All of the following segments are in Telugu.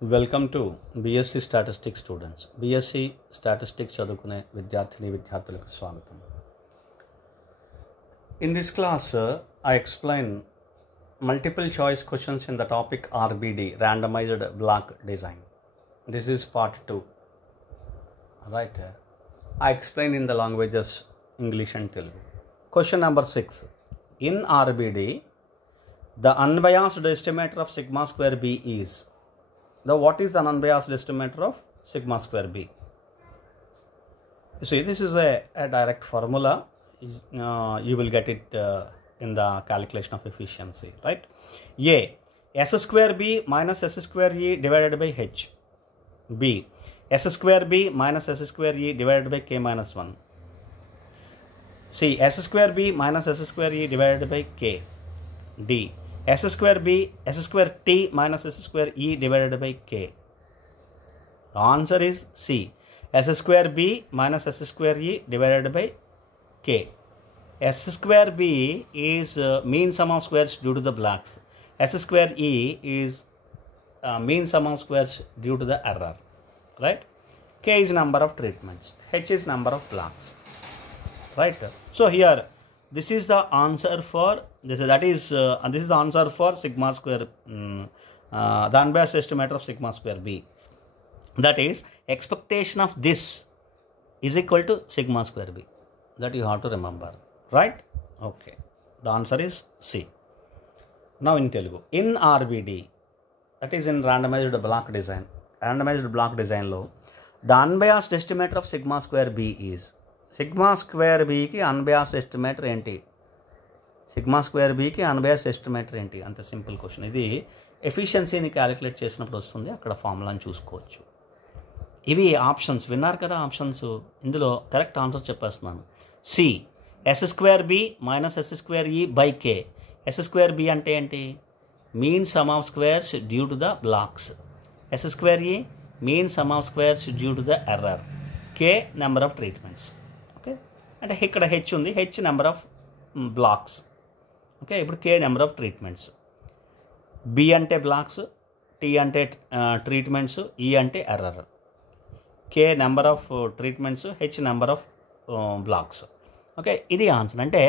Welcome to BSc Statistics students. BSc Statistics చదువుకునే విద్యార్థులకు స్వాగతం. In this class, I explain multiple choice questions in the topic RBD, randomized block design. This is part 2. Right. I explain in the languages English and Telugu. Question number 6. In RBD, the unbiased estimator of sigma square B is. What is an unbiased estimator of sigma square B? See, this is a direct formula. You will get it in the calculation of efficiency, right? A, S square B minus S square E divided by H. B, S square B minus S square E divided by K minus 1. C, S square B minus S square E divided by K. D, S square B, S square T minus S square E divided by K. The answer is C. S square B minus S square E divided by K. S square B is mean sum of squares due to the blocks. S square E is mean sum of squares due to the error. Right? K is number of treatments. H is number of blocks. Right? So here, this is the answer for this is the answer for sigma square, the unbiased estimator of sigma square B. That is, expectation of this is equal to sigma square B. That you have to remember, right? Okay. The answer is C. Now in Telugu, in RBD, that is in randomized block design. Randomized block design lo, the unbiased estimator of sigma square B is. Sigma square బీకి అన్బయాస్డ్ ఎస్టిమేటర్ ఏంటి? సిగ్మా స్క్వేర్ బీకి అన్బయాస్డ్ ఎస్టిమేటర్ ఏంటి? అంత సింపుల్ క్వశ్చన్. ఇది ఎఫిషియన్సీని క్యాలిక్యులేట్ చేసినప్పుడు వస్తుంది, అక్కడ ఫార్ములాని చూసుకోవచ్చు. ఇవి ఆప్షన్స్ విన్నారు కదా, ఆప్షన్స్. ఇందులో కరెక్ట్ ఆన్సర్ చెప్పేస్తున్నాను. C, S square B minus S square E by K. S square B అంటే ఏంటి? Mean sum of squares due to the blocks. S square E mean sum of squares due to the error. K number of treatments. అంటే ఇక్కడ హెచ్ ఉంది, H number of blocks. Okay, ఇప్పుడు K number of treatments. B అంటే బ్లాక్స్, టీ అంటే ట్రీట్మెంట్స్, ఈ అంటే error. K number of treatments, H number of blocks. Okay, ఇది ఆన్సర్. అంటే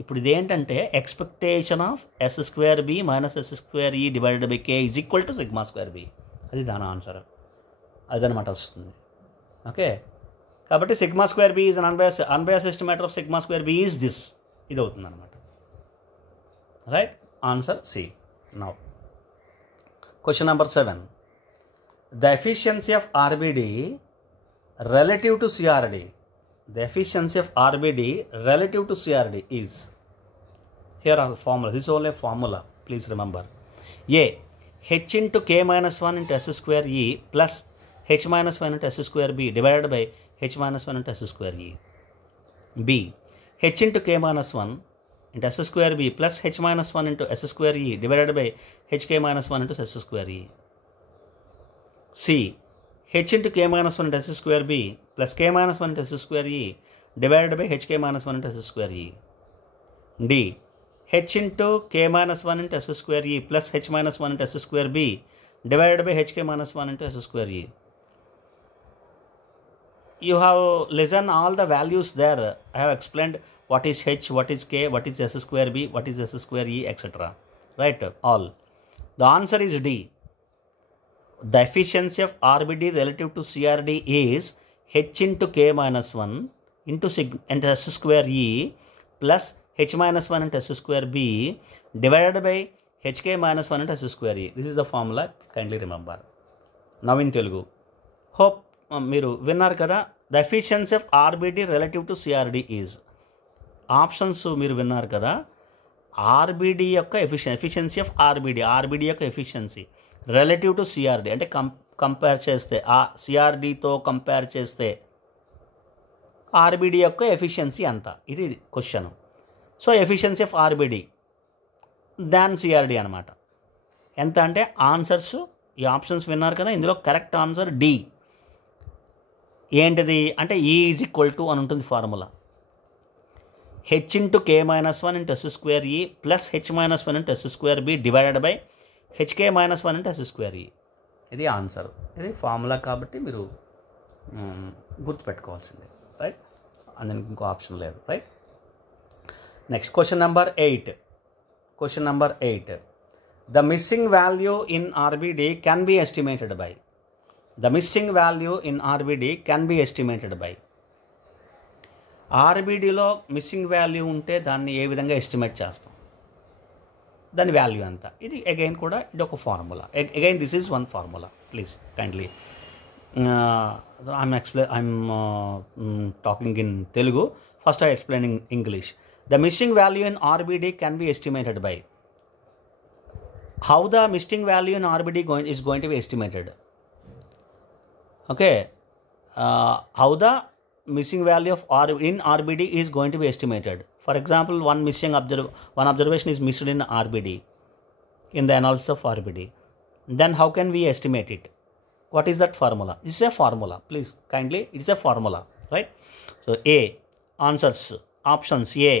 ఇప్పుడు ఇదేంటంటే expectation of S square B minus S square E divided by K is equal to sigma square B. అది దాని ఆన్సర్, అదనమాట వస్తుంది. ఓకే, కాబట్టి sigma square B is un unbiased estimator of sigma square B is this. ఇది అవుతుంది అనమాట. Right, answer C. Now question number 7. The efficiency of RBD relative to CRD. The efficiency of RBD relative to CRD is. Here are the formula. This is only a formula. Please remember. A, H into K minus 1 into S square E plus H minus 1 into S square B divided by H minus 1 into S square E. B, H into K minus 1 into S square B plus H minus 1 into S square E divided by HK minus 1 into S square E. C, H into K minus 1 into S square B plus K minus 1 into S square E divided by HK minus 1 into S square E. D, H into K minus 1 into S square E plus H minus 1 into S square B divided by HK minus 1 into S square E. You have listened all the values there. I have explained what is H, what is K, what is S square B, what is S square E, etc. Right, all. The answer is D. The efficiency of RBD relative to CRD is H into K minus 1 into S square E plus H minus 1 into S square B divided by HK minus 1 into S square E. This is the formula. Kindly remember. Now in Telugu. Hope మీరు విన్నారు కదా. The efficiency of RBD relative to CRD is. Options మీరు విన్నారు కదా. ఆర్బిడి యొక్క ఎఫిషియన్సీ ఆఫ్ ఆర్బిడి యొక్క ఎఫిషియన్సీ రిలేటివ్ టు సిఆర్డి అంటే కంపేర్ చేస్తే, ఆ సిఆర్డితో కంపేర్ చేస్తే ఆర్బిడి యొక్క ఎఫిషియన్సీ ఎంత? ఇది question. So efficiency of RBD than CRD అనమాట. ఎంత అంటే ఆన్సర్స్, ఈ ఆప్షన్స్ విన్నారు కదా, ఇందులో కరెక్ట్ ఆన్సర్ డి. ఏంటిది అంటే ఈ ఈజ్ ఈక్వల్ టు అని ఉంటుంది formula. H into K minus 1 into S square E plus H minus 1 into S square B divided by H K minus 1 into S square E. ఇది ఆన్సర్. ఇది ఫార్ములా కాబట్టి మీరు గుర్తుపెట్టుకోవాల్సిందే, రైట్. అందులో ఇంకో ఆప్షన్ లేదు, right. Next question number 8. Question number 8. The missing value in RBD can be estimated by. The missing value in RBD can be estimated by. RBDలో మిస్సింగ్ వాల్యూ ఉంటే దాన్ని ఏ విధంగా ఎస్టిమేట్ చేస్తాం, దాని వాల్యూ ఎంత. ఇది అగైన్ కూడా ఇది ఒక formula. Again this is one formula. Please kindly I'm talking in Telugu. First I explain in English. The missing value in RBD can be estimated by. How the missing value in RBD is going to be estimated? Okay. How the missing value of in RBD is going to be estimated. For example, one observation is missed in RBD, in the analysis of RBD. Then how can we estimate it? What is that formula? It's a formula. Please kindly, it's a formula, right? So A, answers, options. A,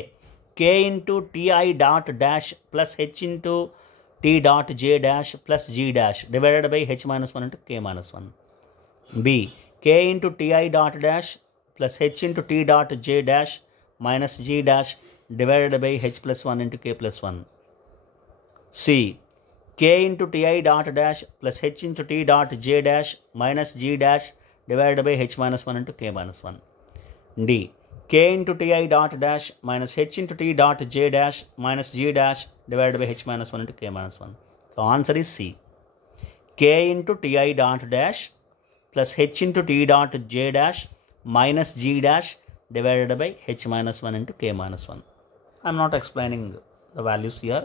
K into Ti dot dash plus H into T dot J dash plus G dash divided by H minus 1 into K minus 1. B, K into Ti dot dash plus H into T dot J dash minus G dash divided by H plus 1 into K plus 1. C, K into Ti dot dash plus H into T dot J dash minus G dash divided by H minus 1 into K minus 1. D, K into Ti dot dash minus H into T dot J dash minus G dash divided by H minus 1 into K minus 1. So answer is C. K into Ti dot dash plus H into T dot J dash minus G dash divided by H minus 1 into K minus 1. I am not explaining the values here.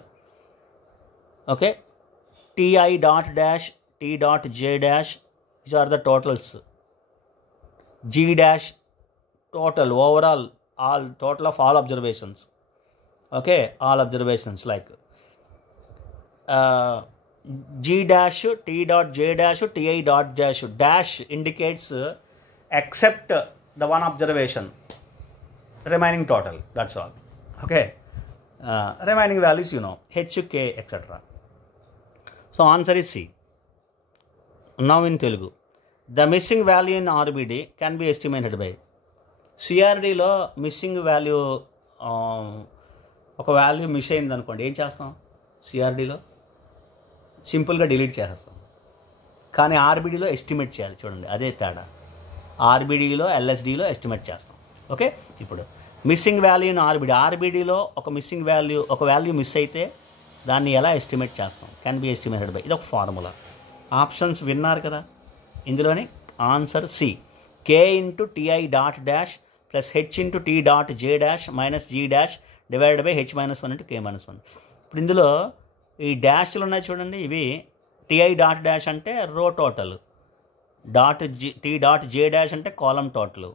Okay. Ti dot dash, T dot J dash, these are the totals. G dash, total, overall, all total of all observations. Okay, all observations like G dash, T dot J dash, Ti dot dash. Dash indicates except the one observation, remaining total, that's all. Okay, remaining values you know, H, K, etc. So answer is C. Now in Telugu, the missing value in RBD can be estimated by. సిఆర్డీలో మిస్సింగ్ వాల్యూ, ఒక వాల్యూ మిస్ అయింది అనుకోండి, ఏం చేస్తాం? సిఆర్డీలో సింపుల్గా డిలీట్ చేసేస్తాం. కానీ ఆర్బీడీలో ఎస్టిమేట్ చేయాలి. చూడండి, అదే తేడా. ఆర్బీడీలో ఎల్ఎస్డీలో ఎస్టిమేట్ చేస్తాం. ఓకే, ఇప్పుడు మిస్సింగ్ వాల్యూ ఇన్ ఆర్బీడీలో ఒక మిస్సింగ్ వాల్యూ, ఒక వాల్యూ మిస్ అయితే దాన్ని ఎలా ఎస్టిమేట్ చేస్తాం? Can be estimated by. ఇది ఒక ఫార్ములా. ఆప్షన్స్ విన్నారు కదా, ఇందులోని answer C. K into Ti dot dash plus H into T dot J dash minus G dash divided by H minus 1 into K minus 1. ఇప్పుడు ఇందులో ఈ డాష్లు ఉన్నాయి చూడండి, ఇవి Ti dot dash అంటే రో total, T dot J dash అంటే కాలం టోటల్,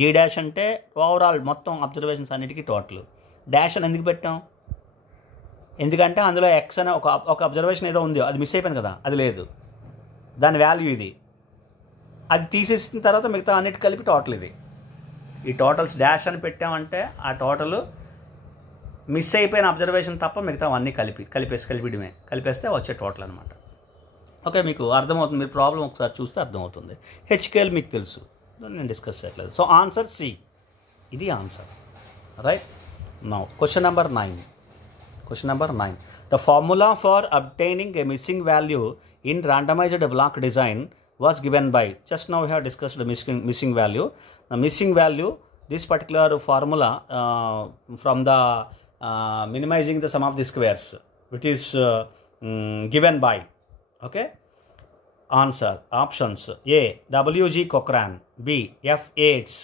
G dash అంటే ఓవరాల్ మొత్తం అబ్జర్వేషన్స్ అన్నిటికీ టోటల్. డాష్ అని ఎందుకు పెట్టాం? ఎందుకంటే అందులో ఎక్స్ అనే ఒక అబ్జర్వేషన్ ఏదో ఉంది, అది మిస్ అయిపోయింది కదా, అది లేదు, దాని వాల్యూ ఇది. అది తీసేసిన తర్వాత మిగతా అన్నిటి కలిపి టోటల్ ఇది. ఈ టోటల్స్ డాష్ అని పెట్టామంటే ఆ టోటల్ మిస్ అయిపోయిన అబ్జర్వేషన్ తప్ప మిగతా అన్నీ కలిపేస్తే వచ్చే టోటల్ అనమాట. ఓకే, మీకు అర్థమవుతుంది. మీరు ప్రాబ్లం ఒకసారి చూస్తే అర్థమవుతుంది. హెచ్కేఎల్ మీకు తెలుసు, నేను డిస్కస్ చేయట్లేదు. సో ఆన్సర్ సి, ఇది answer, right. Now question number 9. Question number 9. The formula for obtaining a missing value in randomized block design was given by. Just now we have discussed the missing value. The missing value, this particular formula from the minimizing the sum of the squares, which is given by. Okay. Answer, options. A, W.G. Cochrane. B, F. Yates.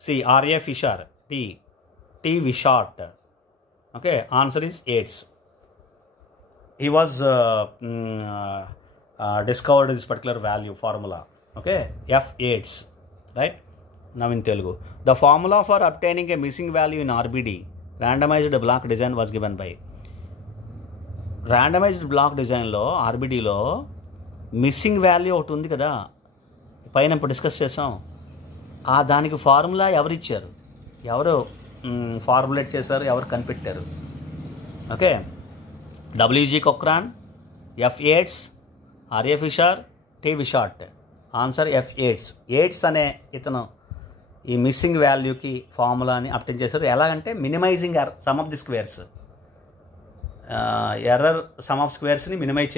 C, R.A. Fisher. D, T. Wishart. Okay, answer is Yates. He was discovered this particular value formula. Okay, F. Yates, right? Now in Telugu, the formula for obtaining a missing value in RBD, randomized block design, was given by. Randomized block design లో RBDలో మిస్సింగ్ వాల్యూ ఒకటి ఉంది కదా, పైన ఇప్పుడు డిస్కస్ చేసాం. దానికి ఫార్ములా ఎవరిచ్చారు, ఎవరు ఫార్ములేట్ చేశారు, ఎవరు కనిపెట్టారు? Okay, W.G. Cochrane, F. Yates, R A Fisher, T Wishart. Answer F Yates. Yates అనే ఇతను ఈ మిస్సింగ్ వాల్యూకి ఫార్ములాని అప్టైన్ చేశారు. ఎలాగంటే minimizing sum of the squares, error sum of స్క్వేర్స్ని మినిమైజ్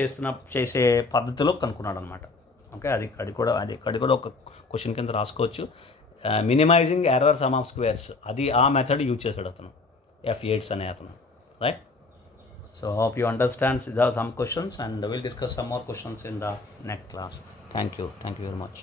చేసే పద్ధతిలో కనుక్కున్నాడు అనమాట. ఓకే, అది కూడా ఒక క్వశ్చన్ కింద రాసుకోవచ్చు. Minimising error sum of squares, అది ఆ మెథడ్ యూజ్ చేశాడు అతను, ఎఫ్ ఎయిట్స్ అనే అతను, right? So hope you understand some questions, and we'll discuss some more questions in the next class. Thank you very much.